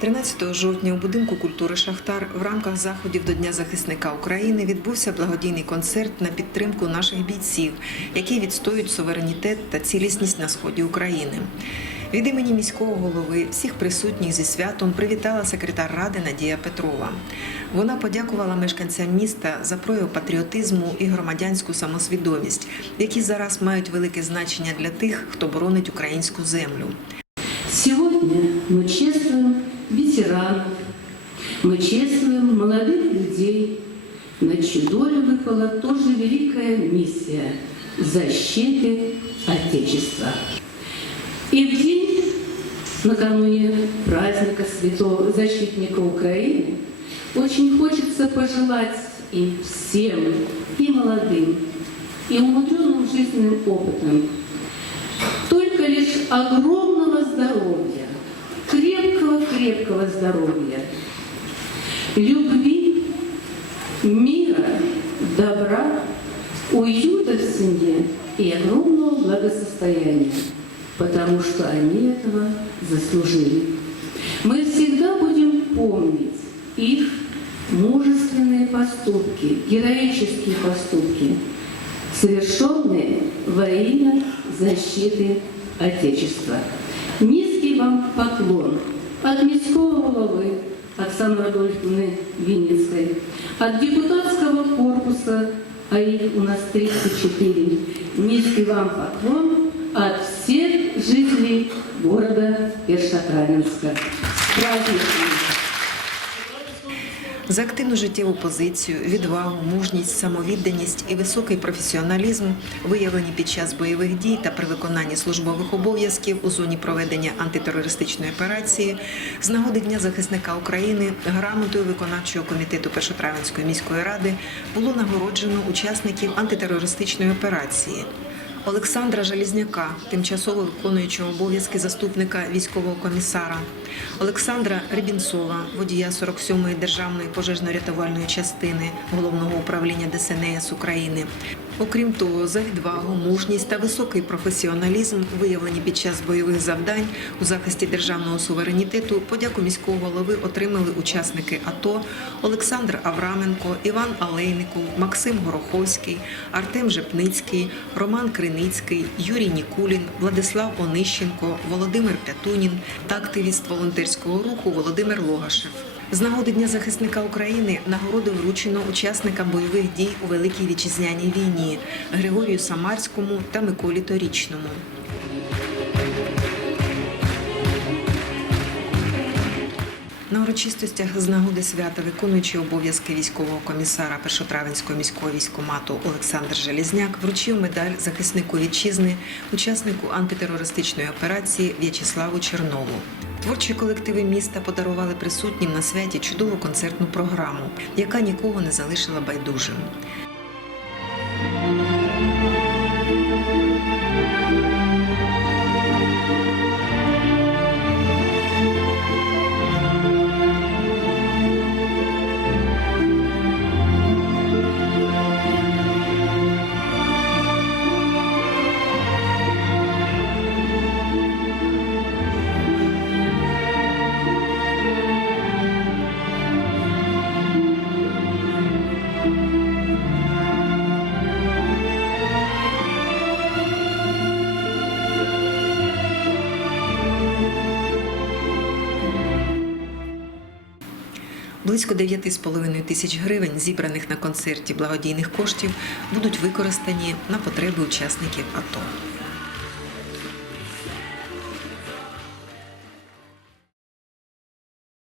13 жовтня у будинку культури Шахтар в рамках заходів до Дня захисника України відбувся благодійний концерт на підтримку наших бійців, які відстоюють суверенітет та цілісність на сході України. Від імені міського голови всіх присутніх зі святом привітала секретар ради Надія Петрова. Вона подякувала мешканцям міста за прояв патріотизму і громадянську самосвідомість, які зараз мають велике значення для тих, хто боронить українську землю. Сегодня мы чествуем ветеранов, мы чествуем молодых людей, на чью долю выпала тоже великая миссия защиты Отечества. И в день, накануне праздника Святого Защитника Украины, очень хочется пожелать им всем, и молодым, и умудренным жизненным опытом, только лишь огромного здоровья, крепкого-крепкого здоровья, любви, мира, добра, уюта в семье и огромного благосостояния, потому что они этого заслужили. Мы всегда будем помнить их мужественные поступки, героические поступки, совершенные во имя защиты Отечества. Низкий вам поклон от міського голови Оксаны Радольфовны Вінницької, от депутатского корпуса, а их у нас 34. низький вам поклон всех жителей города Першотравенска. С праздником! За активну життєву позицію, відвагу, мужність, самовідданість і високий професіоналізм, виявлені під час бойових дій та при виконанні службових обов'язків у зоні проведення антитерористичної операції, з нагоди Дня захисника України грамотою виконавчого комітету Першотравенської міської ради було нагороджено учасників антитерористичної операції. Олександра Желізняка, тимчасово виконуючого обов'язки заступника військового комісара, Олександра Рибінцова, водія 47-ї державної пожежно-рятувальної частини головного управління ДСНС України. Окрім того, за відвагу, мужність та високий професіоналізм, виявлені під час бойових завдань у захисті державного суверенітету, подяку міського голови отримали учасники АТО Олександр Авраменко, Іван Алейников, Максим Гороховський, Артем Жепницький, Роман Криницький, Юрій Нікулін, Владислав Онищенко, Володимир Пятунін та активіст волонтерського руху Володимир Логашев. З нагоди Дня захисника України нагороди вручено учасникам бойових дій у Великій Вітчизняній війні Григорію Самарському та Миколі Торічному. На урочистостях з нагоди свята виконуючий обов'язки військового комісара Першотравенського міського військомату Олександр Желізняк вручив медаль захиснику вітчизни, учаснику антитерористичної операції В'ячеславу Чернову. Творчі колективи міста подарували присутнім на святі чудову концертну програму, яка нікого не залишила байдужим. Близько 9,5 тисяч гривень, зібраних на концерті благодійних коштів, будуть використані на потреби учасників АТО.